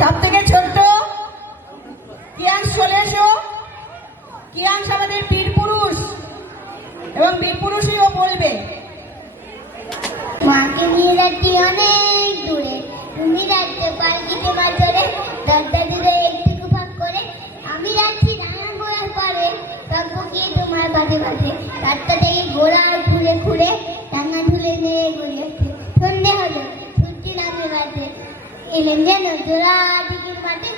সব থেকে ছোট্ট কিয়াংশ চলে এসো। কিয়াংশ আমাদের বীর পুরুষ এবং বীর পুরুষইও বলবে। মাকে নিয়ে যাচ্ছি অনেক দূরে, তুমি যাচ্ছে পালকিতে মাঝরে, দরজা দূরে একটু ভাগ করে, আমি যাচ্ছি ডানা গোড়ার পারে, তবু গিয়ে তোমার বাজে বাজে, রাস্তা থেকে গোড়া ঘুরে ঘুরে ডানা ঝুলে নিয়ে গড়িয়েছে। সন্ধে হলো, ছুটি নামে বাজে, এলেন যেন জোড়া দিকের মাঠে,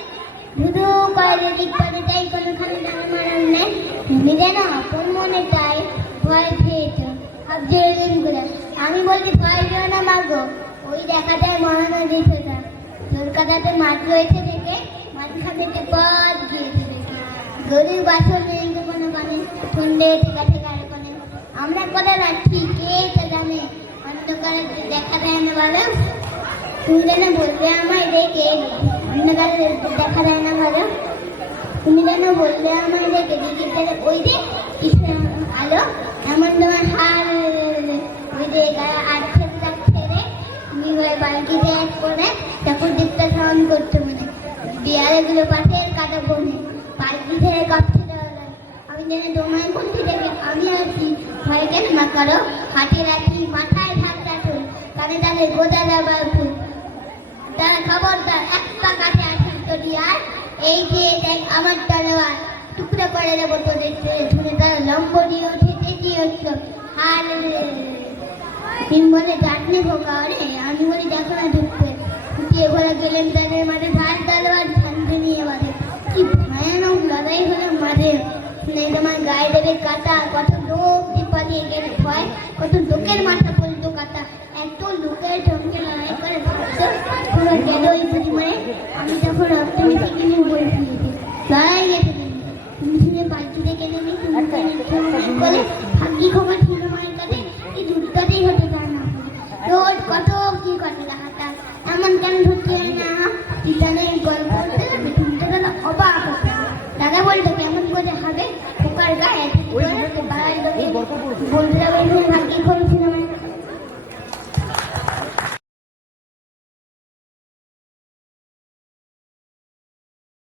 ধুধু করে দিক পারে যাই কোনোখানে ডানা মারার নেই, তুমি যেন আপন মনে চাই ভয় পেয়েছ আবজুল করে। আমি বলছি ভয় পেও না মাগো, ওই দেখা যায় মহানদী সেটা, তোর কাটাতে মাঠ রয়েছে দেখে মাঝখানে পথ গিয়েছে দেখে, গরুর বাসন নেই তো কোনো পানি, সন্ধ্যে ঠেকা ঠেকা এখানে আমরা কথা রাখি কে তা জানে, অন্ধকারে দেখা দেয় না বাবা, তুমি যেন বলবে আমায় দেখে, অন্ধকারে দেখা দেয় না বাবা, তুমি যেন বলবে আমায় দেখে দেখি ওই যে কিসের আলো, এমন তোমার হার ওই যে গায়ে আটকে ছেড়ে তুমি ওই বালতিতে এক করে ঠাকুর দিকটা স্মরণ করতে মনে, দেয়ালেগুলো পাশের কাটা বনে পালকি ছেড়ে কাঁপতে দেওয়া লাগে, আমি যেন তোমায় বলতে দেখে আমি আছি ভয় কেন না করো, হাতে রাখি মাথায় ঠাকটা ফুল, কানে তাদের গোদা দেওয়ার ফুল, তারা খবরদার একটা কাঠে আসেন করি আর এই যে দেখ আমার তলোয়ার টুকরা করে দেবো তোদের শুনে, তারা লম্বরি ওঠে চেঁচিয়ে উঠল আর বলে যাটনি ভোকা রে, আমি বলি দেখো না ঢুকতে, ফুটিয়ে ঘোরা গেলেন তাদের মাঠে, ধার তলোয়ার ঝান্ডু নিয়ে বাঁধে, কি ভয়ানক লড়াই হলো মাঝে, তোমার গায়ে দেবে কাটা, কত লোক যে পালিয়ে গেলে ভয়, কত লোকের মাথা পড়তো কাটা, এত লোকের সঙ্গে লড়াই করে ভাবতো পুরো গেল ওই পরিমাণে, আমি তখন রক্ত মিশে কিনে বই ফিরেছি লড়াই গেছে, তুমি শুনে পাল্টিতে কেনে নি তুমি বলে